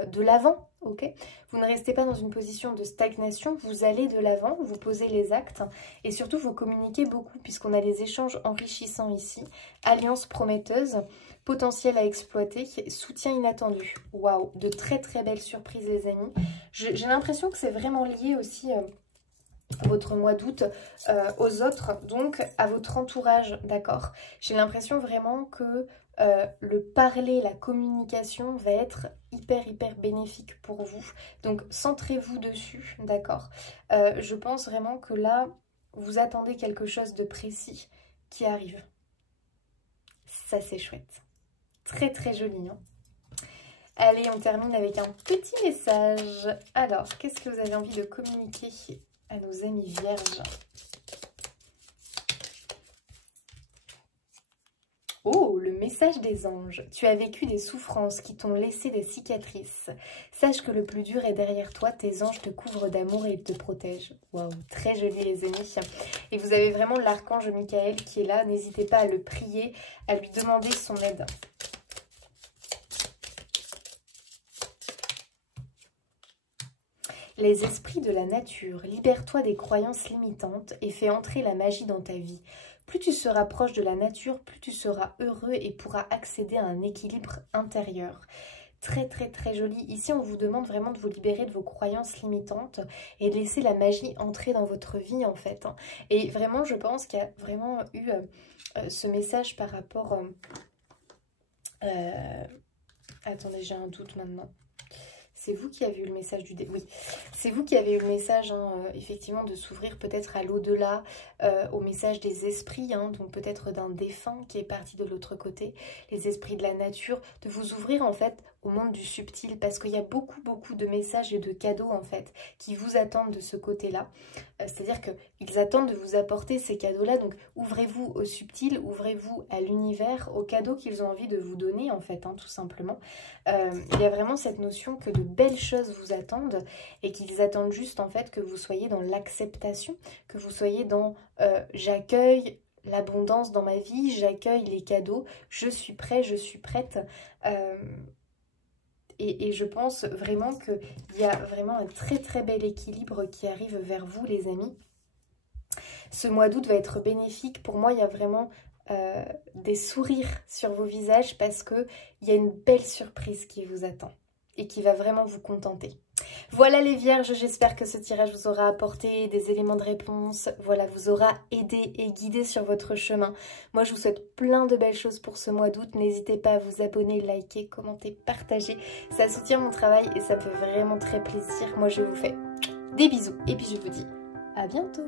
de l'avant, ok? Vous ne restez pas dans une position de stagnation, vous allez de l'avant, vous posez les actes et surtout vous communiquez beaucoup puisqu'on a des échanges enrichissants ici, alliance prometteuse, potentiel à exploiter, soutien inattendu. Waouh, de très très belles surprises les amis. J'ai l'impression que c'est vraiment lié aussi votre mois d'août aux autres, donc à votre entourage, d'accord? J'ai l'impression vraiment que le parler, la communication va être hyper bénéfique pour vous. Donc centrez-vous dessus, d'accord? Je pense vraiment que là, vous attendez quelque chose de précis qui arrive. Ça c'est chouette. Très très joli, hein? Allez, on termine avec un petit message. Alors, qu'est-ce que vous avez envie de communiquer à nos amis vierges? Oh, le message des anges. Tu as vécu des souffrances qui t'ont laissé des cicatrices. Sache que le plus dur est derrière toi. Tes anges te couvrent d'amour et ils te protègent. Waouh, très joli les amis. Et vous avez vraiment l'archange Michael qui est là. N'hésitez pas à le prier, à lui demander son aide. Les esprits de la nature, libère-toi des croyances limitantes et fais entrer la magie dans ta vie. Plus tu seras proche de la nature, plus tu seras heureux et pourras accéder à un équilibre intérieur. Très très très joli. Ici, on vous demande vraiment de vous libérer de vos croyances limitantes et de laisser la magie entrer dans votre vie en fait. Et vraiment, je pense qu'il y a vraiment eu ce message par rapport... Attendez, j'ai un doute maintenant. C'est vous qui avez eu le message du... Oui, c'est vous qui avez eu le message, hein, effectivement, de s'ouvrir peut-être à l'au-delà, au message des esprits, hein, donc peut-être d'un défunt qui est parti de l'autre côté, les esprits de la nature, de vous ouvrir en fait au monde du subtil, parce qu'il y a beaucoup de messages et de cadeaux en fait qui vous attendent de ce côté-là. C'est-à-dire qu'ils attendent de vous apporter ces cadeaux-là, donc ouvrez-vous au subtil, ouvrez-vous à l'univers, aux cadeaux qu'ils ont envie de vous donner en fait, hein, tout simplement. Il y a vraiment cette notion que de belles choses vous attendent et qu'ils attendent juste en fait que vous soyez dans l'acceptation, que vous soyez dans j'accueille l'abondance dans ma vie, j'accueille les cadeaux, je suis prêt, je suis prête. Et je pense vraiment qu'il y a vraiment un très bel équilibre qui arrive vers vous les amis. Ce mois d'août va être bénéfique. Pour moi, il y a vraiment des sourires sur vos visages parce qu'il y a une belle surprise qui vous attend. et qui va vraiment vous contenter. Voilà les vierges, j'espère que ce tirage vous aura apporté des éléments de réponse, voilà, vous aura aidé et guidé sur votre chemin. Moi je vous souhaite plein de belles choses pour ce mois d'août, n'hésitez pas à vous abonner, liker, commenter, partager, ça soutient mon travail et ça fait vraiment très plaisir. Moi je vous fais des bisous et puis je vous dis à bientôt.